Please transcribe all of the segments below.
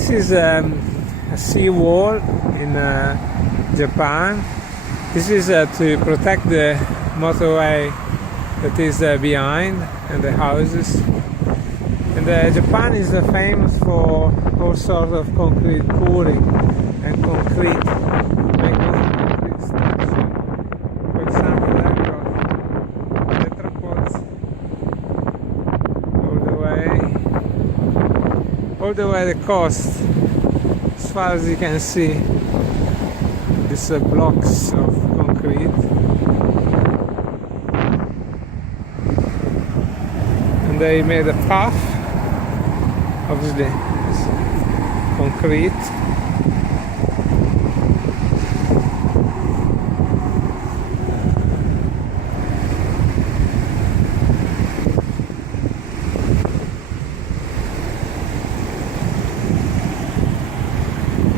This is a seawall in Japan. This is to protect the motorway that is behind and the houses. And Japan is famous for all sorts of concrete pouring and concrete, making concrete structure. For example, I've got tetrapods all the way the coast, as far as you can see. These blocks of concrete, and they made a path. Obviously, it's concrete.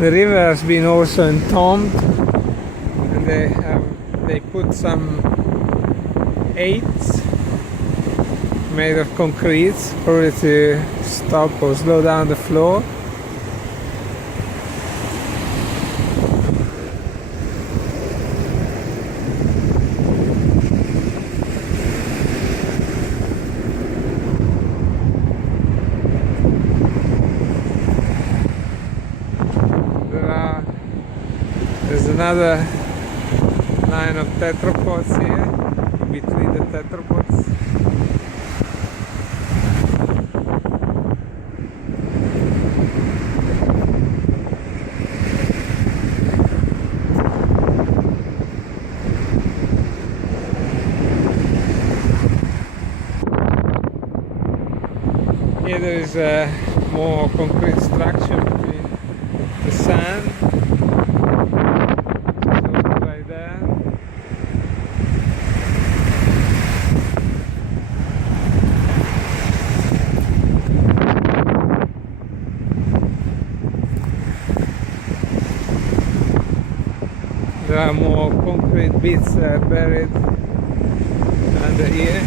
The river has been also entombed, and they put some aids made of concrete, probably to stop or slow down the flow. There's another line of tetrapods here, between the tetrapods. Here there is a more concrete structure between the sand. Right there. There are more concrete bits buried under here.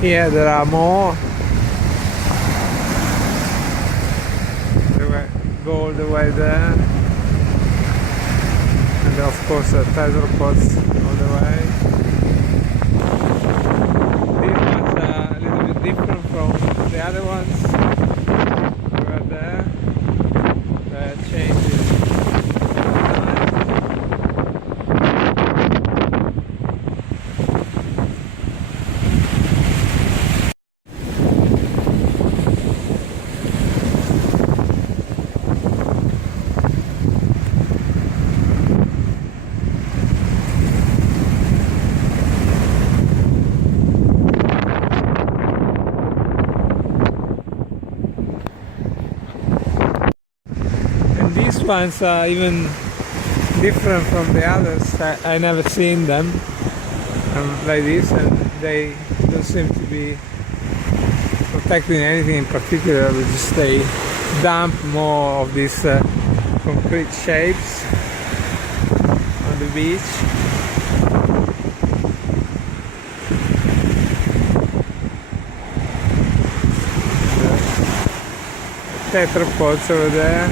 Here there are more. They go all the way there, and of course the tetrapods all the way. These ones are a little bit different from the other ones. Right there, the changes. These ones are even different from the others. I never seen them like this, and they don't seem to be protecting anything in particular. They dump more of these concrete shapes on the beach. The tetrapods over there.